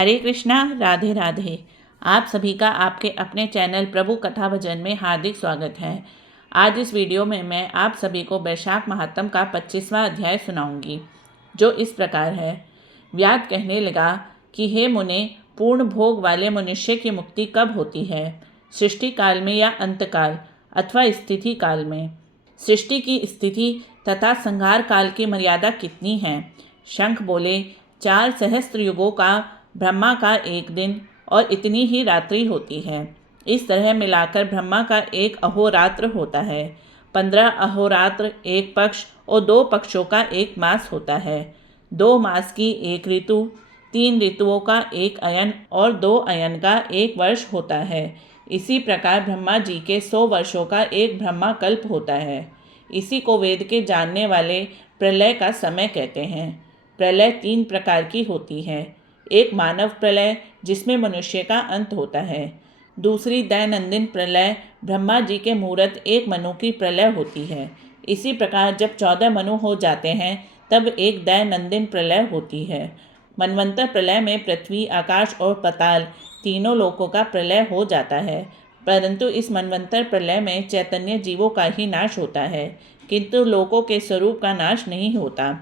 हरे कृष्णा, राधे राधे। आप सभी का आपके अपने चैनल प्रभु कथा भजन में हार्दिक स्वागत है। आज इस वीडियो में मैं आप सभी को वैशाख महात्म का 25वां अध्याय सुनाऊंगी, जो इस प्रकार है। व्याध कहने लगा कि हे मुने, पूर्ण भोग वाले मनुष्य की मुक्ति कब होती है? सृष्टि काल में या अंतकाल अथवा स्थिति काल में? सृष्टि की स्थिति तथा संहार काल की मर्यादा कितनी है? शंख बोले, 4 सहस्त्र युगों का ब्रह्मा का एक दिन और इतनी ही रात्रि होती है। इस तरह मिलाकर ब्रह्मा का एक अहोरात्र होता है। 15 अहोरात्र एक पक्ष और 2 पक्षों का एक मास होता है। 2 मास की एक ऋतु, 3 ऋतुओं का एक अयन और 2 अयन का एक वर्ष होता है। इसी प्रकार ब्रह्मा जी के 100 वर्षों का एक ब्रह्मा कल्प होता है। इसी को वेद के जानने वाले प्रलय का समय कहते हैं। प्रलय 3 प्रकार की होती है। एक मानव प्रलय, जिसमें मनुष्य का अंत होता है। दूसरी दैनंदिन प्रलय, ब्रह्मा जी के मुहूर्त एक मनु की प्रलय होती है। इसी प्रकार जब 14 मनु हो जाते हैं तब एक दैनंदिन प्रलय होती है। मनवंतर प्रलय में पृथ्वी, आकाश और पाताल तीनों लोकों का प्रलय हो जाता है। परंतु इस मनवंतर प्रलय में चैतन्य जीवों का ही नाश होता है, किंतु लोकों के स्वरूप का नाश नहीं होता।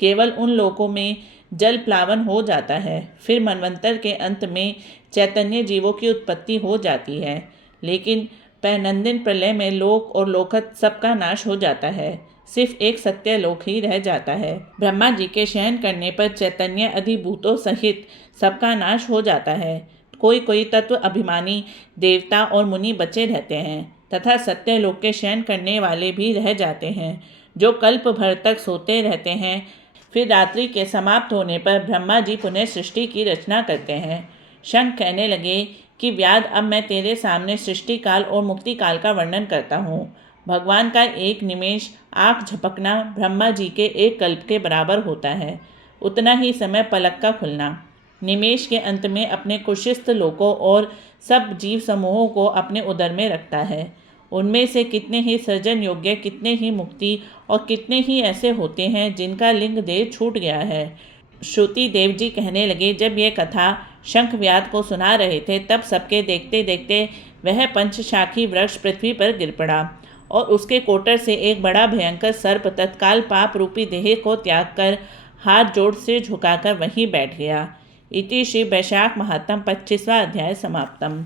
केवल उन लोकों में जल प्लावन हो जाता है। फिर मनवंतर के अंत में चैतन्य जीवों की उत्पत्ति हो जाती है। लेकिन दैनंदिन प्रलय में लोक और लोकत सबका नाश हो जाता है। सिर्फ एक सत्य लोक ही रह जाता है। ब्रह्मा जी के शयन करने पर चैतन्य अधिभूतों सहित सबका नाश हो जाता है। कोई कोई तत्व अभिमानी देवता और मुनि बचे रहते हैं तथा सत्य लोक के शयन करने वाले भी रह जाते हैं, जो कल्प भर तक सोते रहते हैं। फिर रात्रि के समाप्त होने पर ब्रह्मा जी पुनः सृष्टि की रचना करते हैं। शंख कहने लगे कि व्याध, अब मैं तेरे सामने सृष्टि काल और मुक्ति काल का वर्णन करता हूँ। भगवान का एक निमेष आँख झपकना ब्रह्मा जी के एक कल्प के बराबर होता है। उतना ही समय पलक का खुलना। निमेष के अंत में अपने कुशिस्थ लोकों और सब जीव समूहों को अपने उदर में रखता है। उनमें से कितने ही सृजन योग्य, कितने ही मुक्ति और कितने ही ऐसे होते हैं जिनका लिंग देह छूट गया है। श्रुति देव जी कहने लगे, जब यह कथा शंख व्याध को सुना रहे थे तब सबके देखते देखते वह पंचशाखी वृक्ष पृथ्वी पर गिर पड़ा और उसके कोटर से एक बड़ा भयंकर सर्प तत्काल पाप रूपी देह को त्याग कर हाथ जोड़ से झुकाकर वहीं बैठ गया। इति श्री वैशाख महात्म 25वां अध्याय समाप्तम।